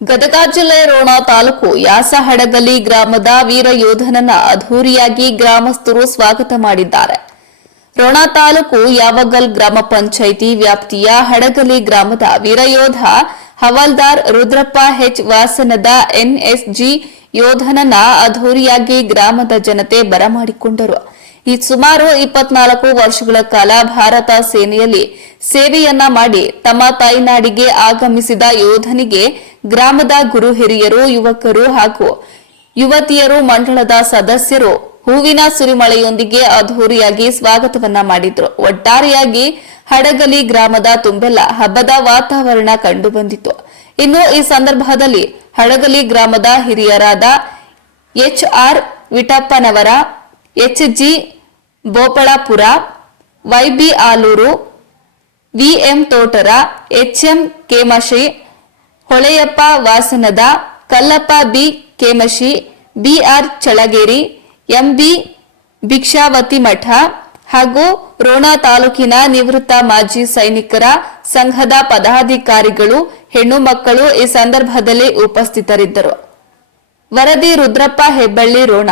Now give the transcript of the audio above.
ಗದಗ ಜಿಲ್ಲೆ ರೋಣ ತಾಲೂಕು ಯಾಸಹಡಗಲಿ ಗ್ರಾಮದ ವೀರ ಯೋಧನನ್ನ ಅದ್ಧೂರಿಯಾಗಿ ಗ್ರಾಮಸ್ಥರು ಸ್ವಾಗತ ಮಾಡಿದ್ದಾರೆ. ರೋಣ ತಾಲೂಕು ಯಾವಗಲ್ ಗ್ರಾಮ ಪಂಚಾಯಿತಿ ವ್ಯಾಪ್ತಿಯ ಹಡಗಲಿ ಗ್ರಾಮದ ವೀರಯೋಧ ಹವಾಲ್ದಾರ್ ರುದ್ರಪ್ಪ ಹೆಚ್ ವಾಸನದ ಎನ್ಎಸ್ಜಿ ಯೋಧನನ್ನ ಅದ್ಧೂರಿಯಾಗಿ ಗ್ರಾಮದ ಜನತೆ ಬರಮಾಡಿಕೊಂಡರು. ಈ ಸುಮಾರು 24 ವರ್ಷಗಳ ಕಾಲ ಭಾರತ ಸೇನೆಯಲ್ಲಿ ಸೇವೆಯನ್ನ ಮಾಡಿ ತಮ್ಮ ತಾಯ್ನಾಡಿಗೆ ಆಗಮಿಸಿದ ಯೋಧನಿಗೆ ಗ್ರಾಮದ ಗುರು ಹಿರಿಯರು, ಯುವಕರು ಹಾಗೂ ಯುವತಿಯರು, ಮಂಡಳದ ಸದಸ್ಯರು ಹೂವಿನ ಸುರಿಮಳೆಯೊಂದಿಗೆ ಅದ್ಧೂರಿಯಾಗಿ ಸ್ವಾಗತವನ್ನ ಮಾಡಿದ್ರು. ಒಟ್ಟಾರೆಯಾಗಿ ಹಡಗಲಿ ಗ್ರಾಮದ ತುಂಬೆಲ್ಲ ಹಬ್ಬದ ವಾತಾವರಣ ಕಂಡುಬಂದಿತು. ಇನ್ನು ಈ ಸಂದರ್ಭದಲ್ಲಿ ಹಡಗಲಿ ಗ್ರಾಮದ ಹಿರಿಯರಾದ HR Vithappanavara, HG Bopalapura, YB Aluru, VM Thotara, HM Kemashi, Holeyappa Vasanada, Kallappa B Kemashi, BR Chalageri, MB Bhikshavati Math ಹಾಗೂ ರೋಣ ತಾಲೂಕಿನ ನಿವೃತ್ತ ಮಾಜಿ ಸೈನಿಕರ ಸಂಘದ ಪದಾಧಿಕಾರಿಗಳು, ಹೆಣ್ಣು ಮಕ್ಕಳು ಈ ಸಂದರ್ಭದಲ್ಲಿ ಉಪಸ್ಥಿತರಿದ್ದರು. ವರದಿ ರುದ್ರಪ್ಪ ಹೆಬ್ಬಳ್ಳಿ, ರೋಣ.